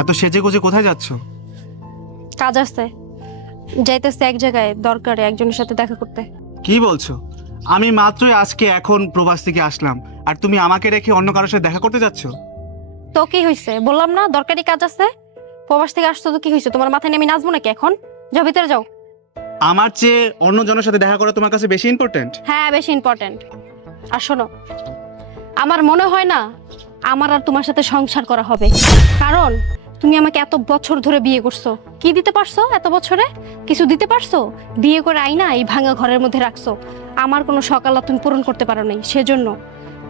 এত সেজে গুজে কোথায় যাচ্ছ? কাজ আছে। যাইতেছে এক জায়গায় দরকারে একজনের সাথে দেখা করতে। কি বলছো? আমি মাত্রই আজকে এখন প্রবাস থেকে আসলাম। আর তুমি আমাকে রেখে অন্য কারোর সাথে দেখা করতে যাচ্ছ? তো কি হয়েছে বললাম না দরকারি কাজ আছে। প্রবাস থেকে আসছো তো কি হয়েছে তোমার মাথায় নিয়ে আমি নাচবো নাকি এখন? যাও ভিতরে যাও। আমার চেয়ে অন্য জনের সাথে দেখা করা তোমার কাছে বেশি ইম্পর্টেন্ট হ্যাঁ বেশি ইম্পর্ট্যান্ট আর শোনো আমার মনে হয় না আমার আর তোমার সাথে সংসার করা হবে। কারণ তুমি আমাকে এত বছর ধরে বিয়ে করছ। কি দিতে পারছ এত বছরে? কিছু দিতে পারছ? বিয়ে করে আইনা এই ভাঙা ঘরের মধ্যে রাখছো। আমার কোনো সকাল তুমি পূরণ করতে পারো নাই সেজন্য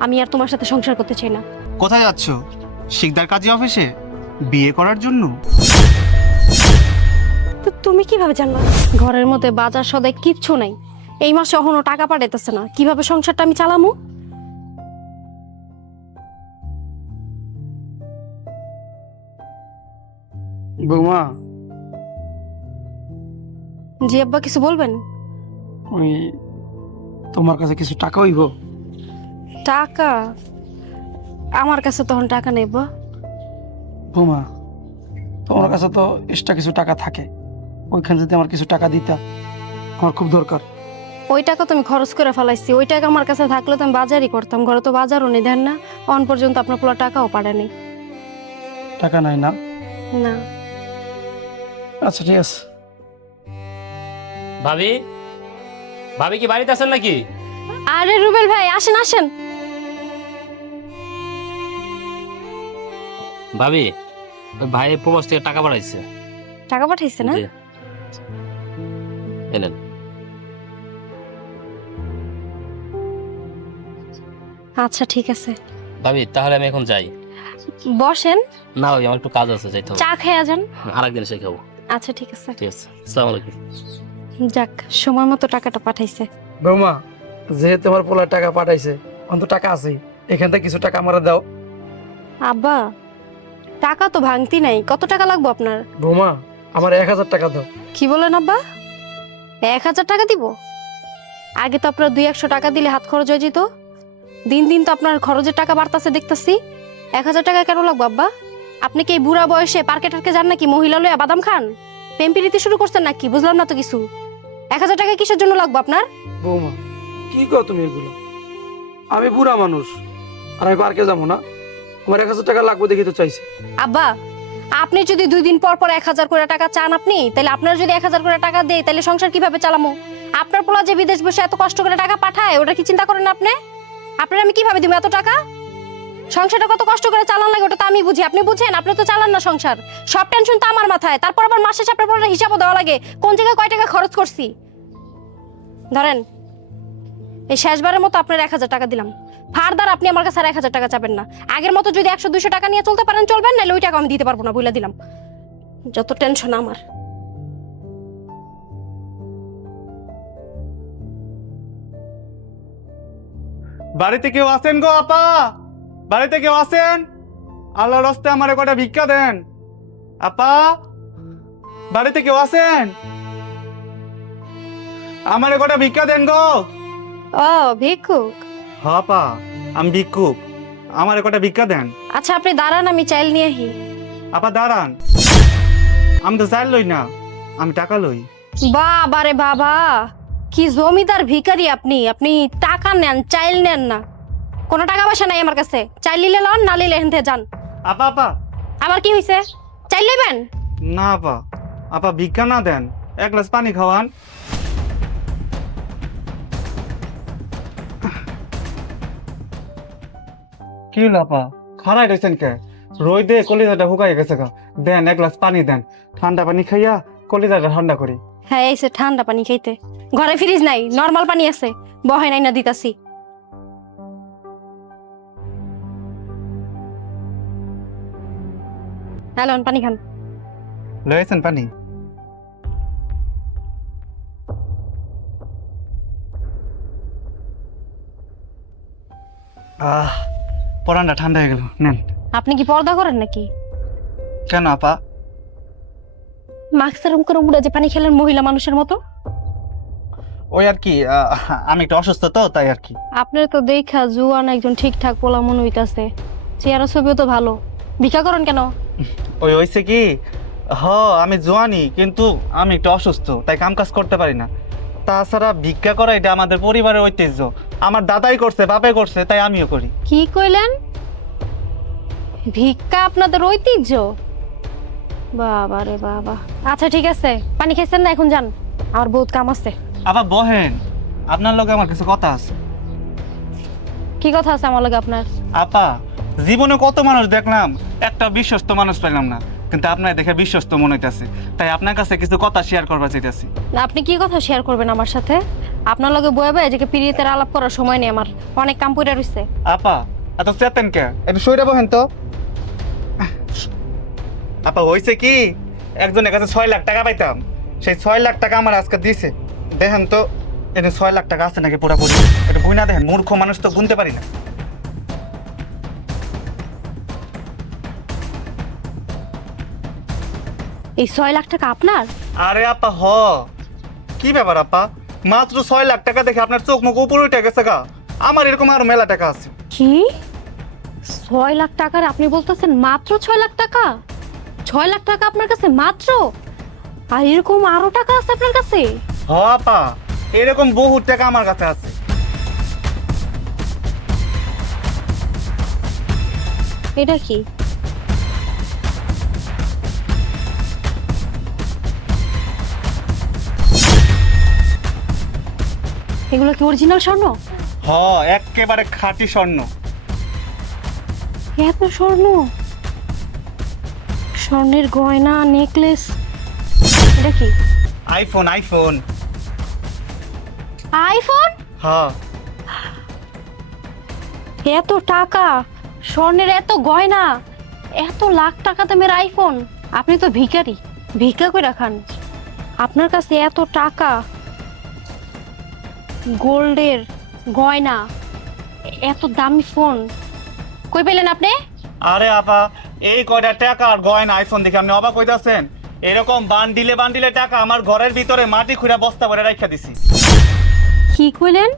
আমি আর তোমার সাথে সংসার করতে চাই না। কোথায় যাচ্ছ? শিকদার কাজী অফিসে? বিয়ে করার জন্য? তো তুমি কীভাবে জানলা? ঘরের মধ্যে বাজার সদাই কিচ্ছু নাই। এই মাসে এখনও টাকা পাঠাইতেছে না। কীভাবে সংসারটা আমি চালামু? বৌমা। জি আব্বা কিছু বলবেন? ওই তোমার কাছে কিছু টাকা হইব? টাকা? আমার কাছে তখন টাকা নেই বা বৌমা তোমার কাছে তো এক্সট্রা কিছু টাকা থাকে। ওইখানে যদি আমার কিছু টাকা দিতা আমার খুব দরকার। ওই টাকা তুমি খরচ করে ফেলাইছি। ওই টাকা আমার কাছে থাকলে তো আমি বাজারই করতাম। ঘরে তো বাজারও নেই দেন না? অন পর্যন্ত আপনার পুরো টাকাও পারেনি টাকা নাই না? না। আচ্ছা ঠিক আছে। ভাবি? ভাবি কি বাড়িতে আছেন নাকি? আরে রুবেল ভাই আসেন আসেন। ভাবি ওই ভাই প্রবাস থেকে টাকা পাঠাইছে। টাকা পাঠাইছে না? জি। এলেন আচ্ছা ঠিক আছে। ভাবি তাহলে আমি এখন যাই। বসেন। না ভাবি আমার একটু কাজ আছে যাইতে হবে। চা খেয়ে যান। আরেকদিন এসে খাব। আচ্ছা ঠিক আছে। ঠিক আছে আসসালামু আলাইকুম। যাক সময় মতো টাকাটা পাঠাইছে। বৌমা যেহেতু আমার পোলার টাকা পাঠাইছে অন্ত টাকা আছে এখান থেকে কিছু টাকা আমার দাও। আব্বা টাকা তো ভাঙতি নাই কত টাকা লাগবে আপনার? বৌমা আমার এক হাজার টাকা দাও। কি বলেন আব্বা? এক হাজার টাকা দিব? আগে তো আপনার দুই একশো টাকা দিলে হাত খরচ হয়ে যেত। দিন দিন তো আপনার খরচের টাকা বাড়তাছে দেখতাছি। এক হাজার টাকা কেন লাগবে আব্বা? আপনি কি এই বুড়া বয়সে পার্কে টার্কে যান নাকি মহিলা লয়া বাদাম খান? প্রেম প্রীতি শুরু করছেন নাকি? বুঝলাম না তো কিছু। এক হাজার টাকা কিসের জন্য লাগবে আপনার? বৌমা কি কও তুমি এগুলো? আমি বুড়া মানুষ আর আমি পার্কে যাব না। আমার এক হাজার টাকা লাগবে দেখি তো চাইছি। আব্বা আপনি যদি দুই দিন পর পর এক হাজার করে টাকা চান আপনি তাহলে আপনার যদি এক হাজার করে টাকা দেয় তাহলে সংসার কীভাবে চালামো? আপনার পোলা যে বিদেশ বসে এত কষ্ট করে টাকা পাঠায় ওটা কি চিন্তা করেন আপনি? আপনার আমি কীভাবে দিব এত টাকা? সংসারটা কত কষ্ট করে চালান লাগে, ওটা তো আমি বুঝি। আপনি বুঝেন, আপনি তো চালান না সংসার। সব টেনশন তো আমার মাথায়। তারপর আবার মাসে আপনার পরে হিসাবও দেওয়া লাগে, কোন জায়গায় কয় টাকা খরচ করছি? ধরেন, এই শেষবারের মতো আপনার এক হাজার টাকা দিলাম। ফারদার আপনি আমার কাছে আর এক হাজার টাকা চাবেন না। আগের মতো যদি একশো দুশো টাকা নিয়ে চলতে পারেন, চলবেন, নাহলে ওই টাকা আমি দিতে পারব না বলে দিলাম। যত টেনশন আমার। বাড়িতে কেউ আছেন গো, আপা? বাড়িতে কেউ আছেন? আল্লাহর রাস্তে আমার কটা ভিক্ষা দেন? আপা বাড়িতে কেউ আছেন? আমার কটা ভিক্ষা দেন গো? ও ভিক্ষুক। হ আপা আমি ভিক্ষুক। আমার কটা ভিক্ষা দেন? আচ্ছা আপনি দাঁড়ান আমি চাইল নিয়ে আহি আপা দাঁড়ান। আমি তো চাইল লই না আমি টাকা লই। বাবা রে বাবা কি জমিদার ভিখারি আপনি? আপনি টাকা নেন চাইল নেন না। কোনো টাকা পয়সা নাই আমার কাছে। চাইল নিলে লন না নিলে হেনতে যান। আপা আপা। আবার কি হয়েছে চাইল নেবেন? না আপা। আপা ভিক্ষা না দেন। এক গ্লাস পানি খাওয়ান। কি হলো আপা? খারাই রয়েছেন কে? রই দে কলিজাটা হুকাই গেছে গা। দেন এক গ্লাস পানি দেন। ঠান্ডা পানি খাইয়া কলিজাটা ঠান্ডা করি। হ্যাঁ এসে ঠান্ডা পানি খাইতে। ঘরে ফ্রিজ নাই নর্মাল পানি আছে। বহে নাই না দিতাছি। হ্যালো পানি খান। লয়েছেন পানি? আহ পরানটা ঠান্ডা হয়ে গেল নেন। আপনি কি পর্দা করেন নাকি? কেন আপা? মাস্ক করে উড়ে যে পানি খেলেন মহিলা মানুষের মতো? ওই আর কি আমি একটু অসুস্থ তো তাই আর কি। আপনার তো দেখা জুয়ান একজন ঠিকঠাক পোলা মনে হইতাছে। চেহারা ছবিও তো ভালো। ভিক্ষা করেন কেন? ওই হয়েছে কি? হ আমি জোয়ানি কিন্তু আমি একটু অসুস্থ তাই কাম কাজ করতে পারি না। তাছাড়া ভিক্ষা করা এটা আমাদের পরিবারের ঐতিহ্য। আমার দাদাই করছে বাপে করছে তাই আমিও করি। কি কইলেন? ভিক্ষা আপনাদের ঐতিহ্য? বাবা রে বাবা। আচ্ছা ঠিক আছে। পানি খাইছেন না? এখন যান। আমার বহুত কাম আছে। আবার বহেন আপনার লগে আমার কিছু কথা আছে। কি কথা আছে আমার লগে আপনার? আপা জীবনে কত মানুষ দেখলাম একটা বিশ্বস্ত মানুষ পেলাম না। কিন্তু আপনার দেখে বিশ্বস্ত মনে হইতেছে। তাই আপনার কাছে কিছু কথা শেয়ার করবার চাইতেছি। না, আপনি কি কথা শেয়ার করবেন আমার সাথে? আপনার লগে বয়ে বয়ে এদিকে পিড়িতের আলাপ করার সময় নেই আমার। অনেক কাম পড়ে রইছে। আপা এত চেতেন কে? একটু সইরা বহেন তো। আপা হয়েছে কি? একজনের কাছে ছয় লাখ টাকা পাইতাম। সেই ছয় লাখ টাকা আমার আজকে দিছে। দেখেন তো এখানে ছয় লাখ টাকা আছে নাকি পুরাপুরি? এটা বই না দেখেন মূর্খ মানুষ তো গুনতে পারি না। এই ছয় লাখ টাকা আপনার? আরে আপা হ। কি ব্যাপার আপা? মাত্র ছয় লাখ টাকা দেখে আপনার চোখ মুখ উপরে উঠে গেছে গা। আমার এরকম আরও মেলা টাকা আছে। কি? ছয় লাখ টাকার আপনি বলতেছেন মাত্র ছয় লাখ টাকা? ছয় লাখ টাকা আপনার কাছে মাত্র? আর এরকম আরও টাকা আছে আপনার কাছে? হ আপা এরকম বহু টাকা আমার কাছে আছে। এটা কি? এগুলো কি অরিজিনাল স্বর্ণ? হ একেবারে খাঁটি স্বর্ণ। এত স্বর্ণ? স্বর্ণের গয়না নেকলেস এটা কি? আইফোন আইফোন আইফোন হ্যাঁ এত টাকা স্বর্ণের এত গয়না এত লাখ টাকা দামের আইফোন আপনি তো ভিখারি ভিক্ষা করে রাখান আপনার কাছে এত টাকা গোল্ডের গয়না। এত দামি ফোন। কই পেলেন আপনি? আরে আপা এই কয়টা টাকা আর গয়না আইফোন দেখে আপনি অবাক হইতাছেন। এরকম বান্ডিলে বান্ডিলে টাকা আমার ঘরের ভিতরে মাটি খুঁড়া বস্তা ভরে রাখা দিছি। কি কইলেন?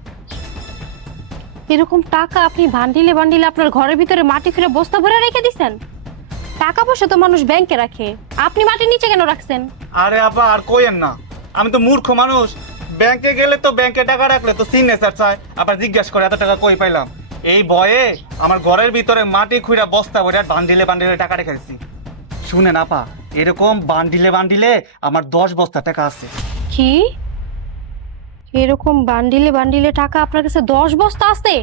এরকম টাকা আপনি বান্ডিলে বান্ডিলে আপনার ঘরের ভিতরে মাটি ফিরে বস্তা ভরে রেখে দিছেন? টাকা পয়সা তো মানুষ ব্যাংকে রাখে। আপনি মাটির নিচে কেন রাখছেন? আরে আপা আর কইেন না। আমি তো মূর্খ মানুষ। ব্যাংকে গেলে তো ব্যাংকে টাকা রাখলে তো সিগনেচার চায়। আবার জিজ্ঞাসা করে এত টাকা কই পাইলাম? এই ভয়ে আমার ঘরের ভিতরে মাটি খুঁড়া বস্তা ভরে আর বান্ডিলে বান্ডিলে টাকা রেখে শুনে শুনেন আপা এরকম বান্ডিলে বান্ডিলে আমার দশ বস্তা টাকা আছে। কি? এরকম বান্ডিলে বান্ডিলে টাকা আপনার কাছে দশ বস্তা আছে?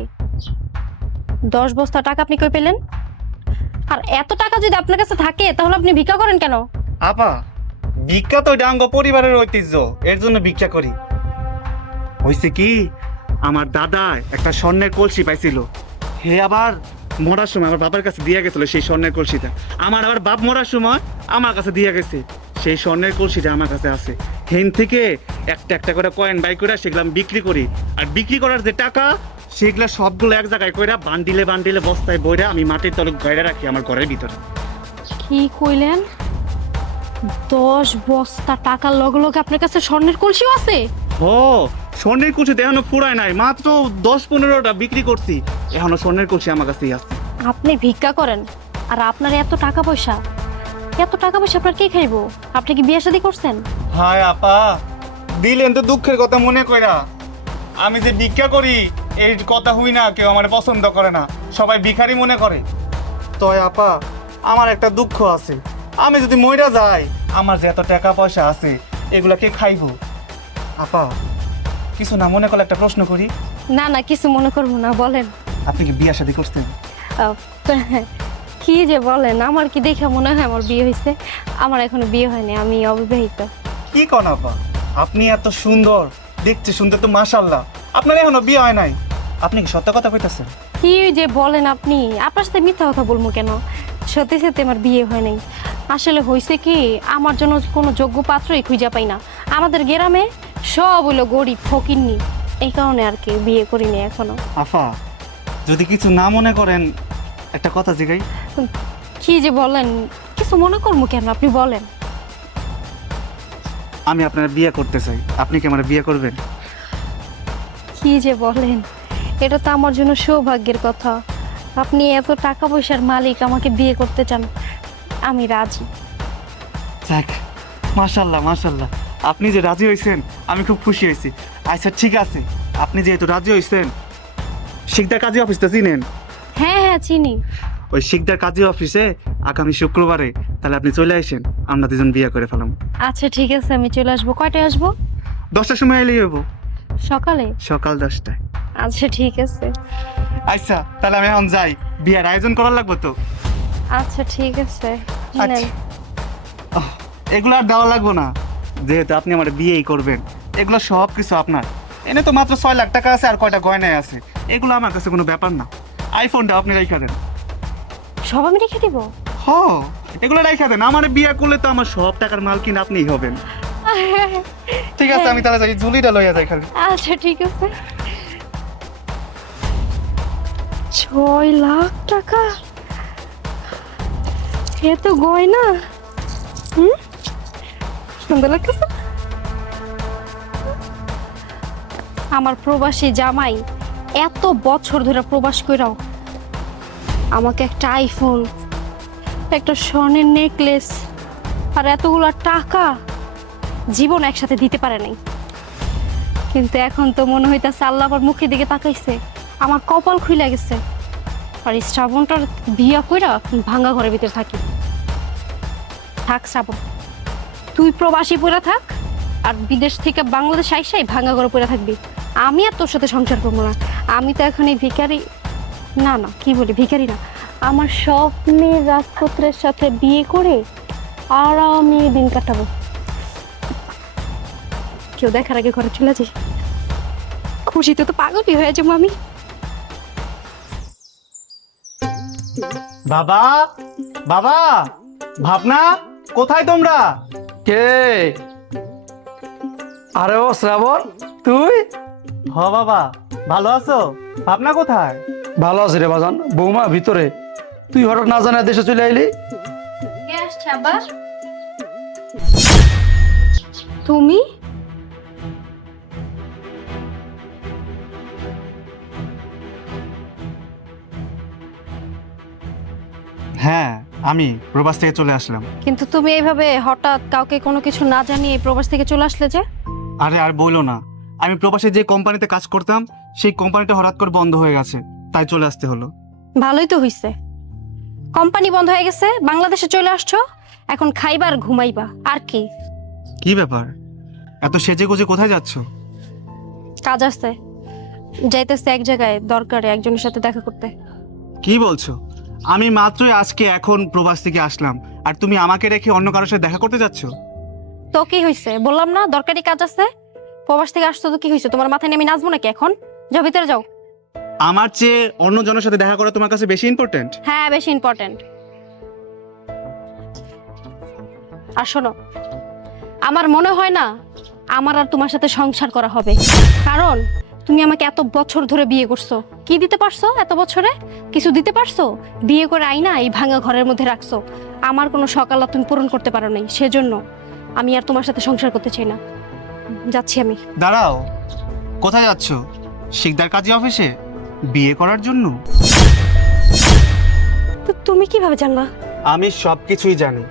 দশ বস্তা টাকা আপনি কই পেলেন? আর এত টাকা যদি আপনার কাছে থাকে তাহলে আপনি ভিক্ষা করেন কেন? আপা ভিক্ষা তো ডাঙ্গ পরিবারের ঐতিহ্য এর জন্য ভিক্ষা করি। হয়েছে কি? আমার দাদা একটা স্বর্ণের কলসি পাইছিল। হে আবার মরার সময় আমার বাবার কাছে দিয়ে গেছিল সেই স্বর্ণের কলসিটা। আমার আবার বাপ মরার সময় আমার কাছে দিয়ে গেছে। সেই স্বর্ণের কলসিটা আমার কাছে আছে। হেন থেকে একটা একটা করে কয়েন বাই করে সেগুলো আমি বিক্রি করি। আর বিক্রি করার যে টাকা সেগুলো সবগুলো এক জায়গায় কইরা বান্ডিলে বান্ডিলে বস্তায় বইরা আমি মাটির তলে গাইরা রাখি আমার ঘরের ভিতরে। কি কইলেন? দশ বস্তা টাকার লগে লগে আপনার কাছে স্বর্ণের কলসিও আছে? ও স্বর্ণের কলসি তো এখনও পুরায় নাই মাত্র দশ পনেরোটা বিক্রি করছি। এখনও স্বর্ণের কুচি আমার কাছেই আছে। আপনি ভিক্ষা করেন আর আপনার এত টাকা পয়সা এত টাকা পয়সা আপনার কে খাইবো? আপনি কি বিয়ে শাদী করছেন? হায় আপা দিলেন তো দুঃখের কথা মনে কইরা। আমি যে ভিক্ষা করি এই কথা হুই না কেউ আমার পছন্দ করে না সবাই ভিখারি মনে করে। তয় আপা আমার একটা দুঃখ আছে। আমি যদি মইরা যাই আমার যে এত টাকা পয়সা আছে এগুলা কে খাইবো? আপা কিছু না মনে করলে একটা প্রশ্ন করি। না না কিছু মনে করব না বলেন। আপনি কি বিয়া শাদী করছেন? আহ, কি যে বলেন আমার কি দেখে মনে হয় আমার বিয়ে হয়েছে? আমার এখনও বিয়ে হয়নি আমি অবিবাহিত। কি কন আপা? আপনি এত সুন্দর দেখতে সুন্দর তো মাশাল্লাহ আপনার এখনও বিয়ে হয় নাই। আপনি কি সত্য কথা কইতাছেন? কি যে বলেন আপনি আপনার সাথে মিথ্যা কথা বলব কেন? সত্যি সত্যি আমার বিয়ে হয় নাই। আসলে হয়েছে কি আমার জন্য কোনো যোগ্য পাত্রই খুঁজে পাই না। আমাদের গ্রামে সব হলো গরিব ফকিরনি এই কারণে আর কি বিয়ে করিনি এখনও। আফা যদি কিছু না মনে করেন একটা কথা জিগাই। কি যে বলেন কিছু মনে করব কেন? আপনি বলেন। আমি আপনার বিয়ে করতে চাই। আপনি কি আমার বিয়ে করবেন? কি যে বলেন এটা তো আমার জন্য সৌভাগ্যের কথা। আপনি এত টাকা পয়সার মালিক আমাকে বিয়ে করতে চান আমি রাজি। যাক মাশাল্লাহ মাশাল্লাহ। আপনি যে রাজি হয়েছেন আমি খুব খুশি হয়েছি। আচ্ছা ঠিক আছে। আপনি যেহেতু রাজি হয়েছেন শিকদার কাজী অফিসটা চিনেন? হ্যাঁ হ্যাঁ চিনি। ওই শিকদার কাজী অফিসে আগামী শুক্রবারে তাহলে আপনি চলে আসেন আমরা দুজন বিয়ে করে ফেলাম। আচ্ছা ঠিক আছে আমি চলে আসব। কয়টায় আসব? দশটার সময় এলেই হব সকালে? সকাল দশটায়। আচ্ছা ঠিক আছে। আচ্ছা তাহলে আমি এখন যাই। বিয়ের আয়োজন করার লাগবে তো? আচ্ছা ঠিক আছে। আচ্ছা। এগুলো আর দেওয়া লাগবো না। যেহেতু আপনি আমার বিয়েই করবেন। এগুলো সব কিছু আপনার। এনে তো মাত্র ছয় লাখ টাকা আছে আর কয়টা গয়নায় আছে। এগুলো আমার কাছে কোনো ব্যাপার না। আইফোনটা আপনি রেখে দেন। সব আমি রেখে দিব? হ এগুলো রেখে দেন। আমার বিয়ে করলে তো আমার সব টাকার মালকিন আপনিই হবেন। ঠিক আছে আমি তাহলে যাই জুলিটা লইয়া যাই খালি। আচ্ছা ঠিক আছে। ছয় লাখ টাকা? এ তো গয়না। হুম? সুন্দর লাগতেছে। আমার প্রবাসী জামাই, এত বছর ধরে প্রবাস কইরাও আমাকে একটা আইফোন একটা স্বর্ণের নেকলেস আর এতগুলো টাকা জীবন একসাথে দিতে পারে নাই। কিন্তু এখন তো মনে হইতাছে আল্লাহ আমার মুখের দিকে তাকাইছে, আমার কপাল খুইলা গেছে। আর শ্রাবণটার বিয়া কইরা ভাঙ্গা ঘরের ভিতরে থাকি। থাক শ্রাবণ। তুই প্রবাসী পড়ে থাক, আর বিদেশ থেকে বাংলাদেশ আইসাই ভাঙ্গা ঘরে পড়ে থাকবি। আমি আর তোর সাথে সংসার করব না। আমি তো এখন এই ভিখারি, না না, কি বলি, ভিখারি না। আমার স্বপ্নের রাজপুত্রের সাথে বিয়ে করে আরামে দিন কাটাবো। কেউ দেখার আগে ঘরে চলে যাই খুশিতে তো পাগলই হয়ে যাব আমি। বাবা বাবা, ভাবনা? কোথায় তোমরা? কে? আরে ও শ্রাবণ তুই? হ বাবা ভালো আছো? ভাবনা কোথায়? ভালো আছি রে বাজান বৌমা ভিতরে। তুই হঠাৎ না জানা দেশে চলে আইলি? তুমি? হ্যাঁ আমি প্রবাস থেকে চলে আসলাম। কিন্তু তুমি এইভাবে হঠাৎ কাউকে কোনো কিছু না জানিয়ে প্রবাস থেকে চলে আসলে যে? আরে আর বইলো না। আমি প্রবাসে যে কোম্পানিতে কাজ করতাম সেই কোম্পানিটা হঠাৎ করে বন্ধ হয়ে গেছে। তাই চলে আসতে হলো। ভালোই তো হইছে। কোম্পানি বন্ধ হয়ে গেছে বাংলাদেশে চলে আসছো? এখন খাইবা আর ঘুমাইবা। আর কি? কি ব্যাপার? এত সেজে গুজে কোথায় যাচ্ছ? কাজ আছে। যাইতেছে এক জায়গায় দরকারে একজনের সাথে দেখা করতে। কি বলছো? আমি মাত্রই আজকে এখন প্রবাস থেকে আসলাম। আর তুমি আমাকে রেখে অন্য কারোর সাথে দেখা করতে যাচ্ছ? তো কি হয়েছে বললাম না দরকারি কাজ আছে? প্রবাস থেকে আসছো তো কি হয়েছে তোমার মাথায় নিয়ে আমি নাচবো নাকি এখন? যাও ভিতরে যাও। আমার চেয়ে অন্য জনের সাথে দেখা করা তোমার কাছে বেশি ইম্পর্টেন্ট হ্যাঁ বেশি ইম্পর্ট্যান্ট আর শোনো আমার মনে হয় না আমার আর তোমার সাথে সংসার করা হবে। কারণ তুমি আমাকে এত বছর ধরে বিয়ে করছ। কি দিতে পারছ এত বছরে? কিছু দিতে পারছ? বিয়ে করে আইনা এই ভাঙা ঘরের মধ্যে রাখছো। আমার কোনো সকাল তুমি পূরণ করতে পারো নাই সেজন্য আমি আর তোমার সাথে সংসার করতে চাই না। যাচ্ছি আমি। দাঁড়াও কোথায় যাচ্ছ? শিকদার কাজী অফিসে? বিয়ে করার জন্য? তো তুমি কীভাবে জানলা? আমি সব কিছুই জানি।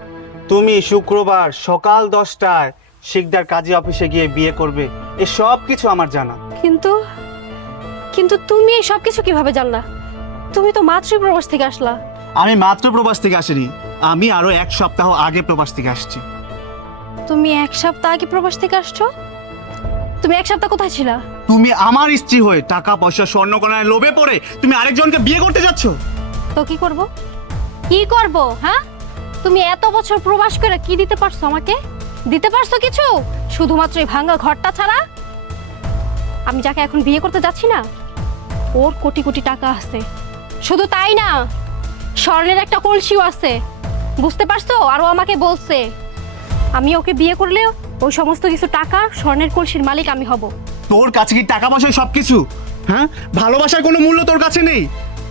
তুমি শুক্রবার সকাল দশটায় শিকদার কাজী অফিসে গিয়ে বিয়ে করবে এ সব কিছু আমার জানা। কিন্তু কিন্তু তুমি এই সব কিছু কীভাবে জানলা? তুমি তো মাতৃ প্রবাস থেকে আসলা। আমি মাত্র প্রবাস থেকে আসিনি আমি আরও এক সপ্তাহ আগে প্রবাস থেকে আসছি। তুমি এক সপ্তাহ আগে প্রবাস থেকে আসছো? তুমি এক সপ্তাহ কোথায় ছিলা? তুমি আমার স্ত্রী হয়ে টাকা পয়সা স্বর্ণকণায় লোভে পড়ে তুমি আরেকজনকে বিয়ে করতে যাচ্ছ? তো কি করব? কি করব হ্যাঁ? তুমি এত বছর প্রবাস করে কি দিতে পারছ আমাকে? দিতে পারছ কিছু? শুধুমাত্র এই ভাঙা ঘরটা ছাড়া? আমি যাকে এখন বিয়ে করতে যাচ্ছি না, ওর কোটি কোটি টাকা আছে। শুধু তাই না, স্বর্ণের একটা কলসিও আছে। বুঝতে পারছ? আর ও আমাকে বলছে। আমি ওকে বিয়ে করলেও ওই সমস্ত কিছু টাকা স্বর্ণের কলসির মালিক আমি হব। তোর কাছে কি টাকা পয়সা সব কিছু হ্যাঁ? ভালোবাসার কোনো মূল্য তোর কাছে নেই?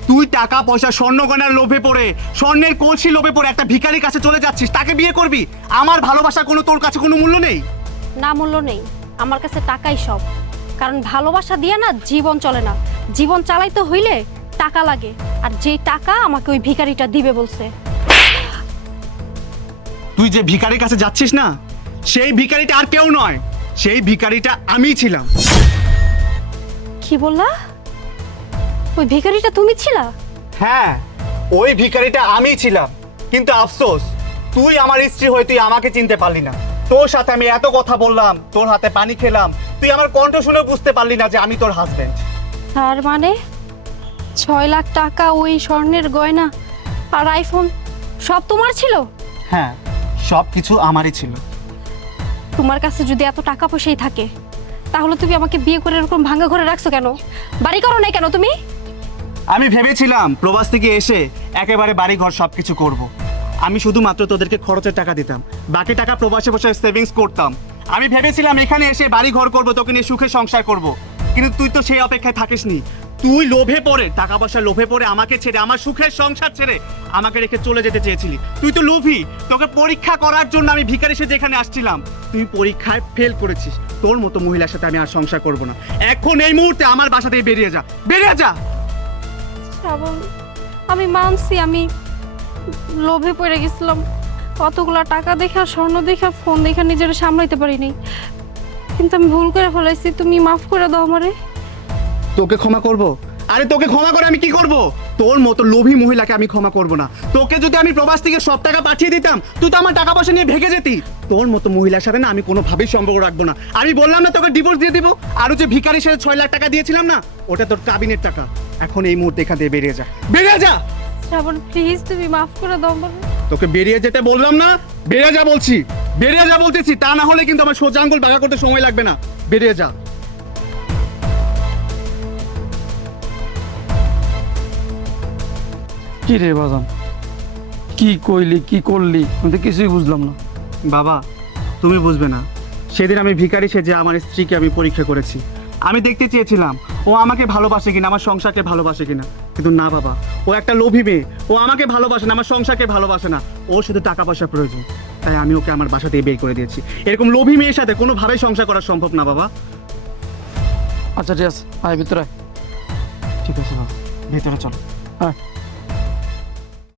তুই টাকা পয়সা স্বর্ণগয়নার লোভে পড়ে স্বর্ণের কলসি লোভে পড়ে একটা ভিখারির কাছে চলে যাচ্ছিস তাকে বিয়ে করবি? আমার ভালোবাসা কোনো তোর কাছে কোনো মূল্য নেই? না মূল্য নেই। আমার কাছে টাকাই সব। কারণ ভালোবাসা দিয়ে না জীবন চলে না। জীবন চালাইতে হইলে টাকা লাগে। আর যেই টাকা আমাকে ওই ভিখারিটা দিবে বলছে। তুই যে ভিখারির কাছে যাচ্ছিস না সেই ভিখারিটা আর কেউ নয়। সেই ভিখারিটা আমিই ছিলাম। কি বললা? ওই ভিখারিটা তুমি ছিলা? হ্যাঁ ওই ভিখারিটা আমিই ছিলাম। কিন্তু আফসোস তুই আমার স্ত্রী হয়ে তুই আমাকে চিনতে পারলি না। তোর সাথে আমি এত কথা বললাম তোর হাতে পানি খেলাম তুই আমার কণ্ঠ শুনে বুঝতে পারলি না যে আমি তোর হাজবেন্ড তার মানে? ছয় লাখ টাকা ওই স্বর্ণের গয়না আর আইফোন সব তোমার ছিল? হ্যাঁ সব কিছু আমারই ছিল। তোমার কাছে যদি এত টাকা পয়সাই থাকে তাহলে তুমি আমাকে বিয়ে করে এরকম ভাঙা ঘরে রাখছো কেন? বাড়ি করো নাই কেন তুমি? আমি ভেবেছিলাম প্রবাস থেকে এসে একেবারে বাড়ি ঘর সব কিছু করব। আমি শুধুমাত্র তোদেরকে খরচের টাকা দিতাম, বাকি টাকা প্রবাসে বসে সেভিংস করতাম। আমি ভেবেছিলাম এখানে এসে বাড়ি ঘর করব, তোকে নিয়ে সুখে সংসার করব। কিন্তু তুই তো সেই অপেক্ষায় থাকিসনি তুই লোভে পড়ে, টাকা পয়সা লোভে পড়ে আমাকে ছেড়ে, আমার সুখের সংসার ছেড়ে আমাকে রেখে চলে যেতে চেয়েছিলি। তুই তো লোভী, তোকে পরীক্ষা করার জন্য আমি ভিখারি সেজে এখানে আসছিলাম। তুই পরীক্ষায় ফেল করেছিস। তোর মতো মহিলার সাথে আমি আর সংসার করব না। এখন এই মুহূর্তে আমার বাসা থেকে বেরিয়ে যা বেরিয়ে যা! আমি মানছি, আমি লোভে পড়ে গেছিলাম। কতগুলো টাকা দেখা, স্বর্ণ দেখা, ফোন দেখা নিজের সামলাইতে পারিনি। কিন্তু আমি ভুল করে ফেলাইছি, তুমি মাফ করে দাও আমারে। তোকে ক্ষমা করব? আরে তোকে ক্ষমা করে আমি কি করব? তোর মতো লোভী মহিলাকে আমি ক্ষমা করব না। তোকে যদি আমি প্রবাস থেকে সব টাকা পাঠিয়ে দিতাম, তুই তো আমার টাকা পয়সা নিয়ে ভেগে যেতি। তোর মতো মহিলার সাথে না আমি কোনোভাবেই সম্পর্ক রাখব না। আমি বললাম না তোকে ডিভোর্স দিয়ে দিব। আর ওই যে ভিখারি সে ছয় লাখ টাকা দিয়েছিলাম না, ওটা তোর কাবিনের টাকা। এখন এই মুহূর্তে এখান থেকে বেরিয়ে যা। বেরিয়ে যা! শ্রাবণ প্লিজ তুমি মাফ করে দাও আমারে তোকে বেরিয়ে যেতে বললাম না বেরিয়ে যা বলছি। বেরিয়ে যা বলতেছি তা না হলে কিন্তু আমার সোজা আঙ্গুল বাঁকা করতে সময় লাগবে না। বেরিয়ে যা। কি রে বাজান? কি কইলি কি করলি? আমি তো কিছুই বুঝলাম না। বাবা তুমি বুঝবে না। সেদিন আমি ভিখারি সেজে আমার স্ত্রীকে আমি পরীক্ষা করেছি। আমি দেখতে চেয়েছিলাম ও আমাকে ভালোবাসে কিনা আমার সংসারকে ভালোবাসে কিনা। কিন্তু না বাবা ও একটা লোভী মেয়ে। ও আমাকে ভালোবাসে না আমার সংসারকে ভালোবাসে না। ও শুধু টাকা পয়সা প্রয়োজন। তাই আমি ওকে আমার বাসা থেকে বের করে দিয়েছি। এরকম লোভী মেয়ের সাথে কোনোভাবেই সংসার করা সম্ভব না বাবা। আচ্ছা ঠিক আছে। আয় ভিতরে ঠিক আছে বাবা। ভেতরে চলো। আয়।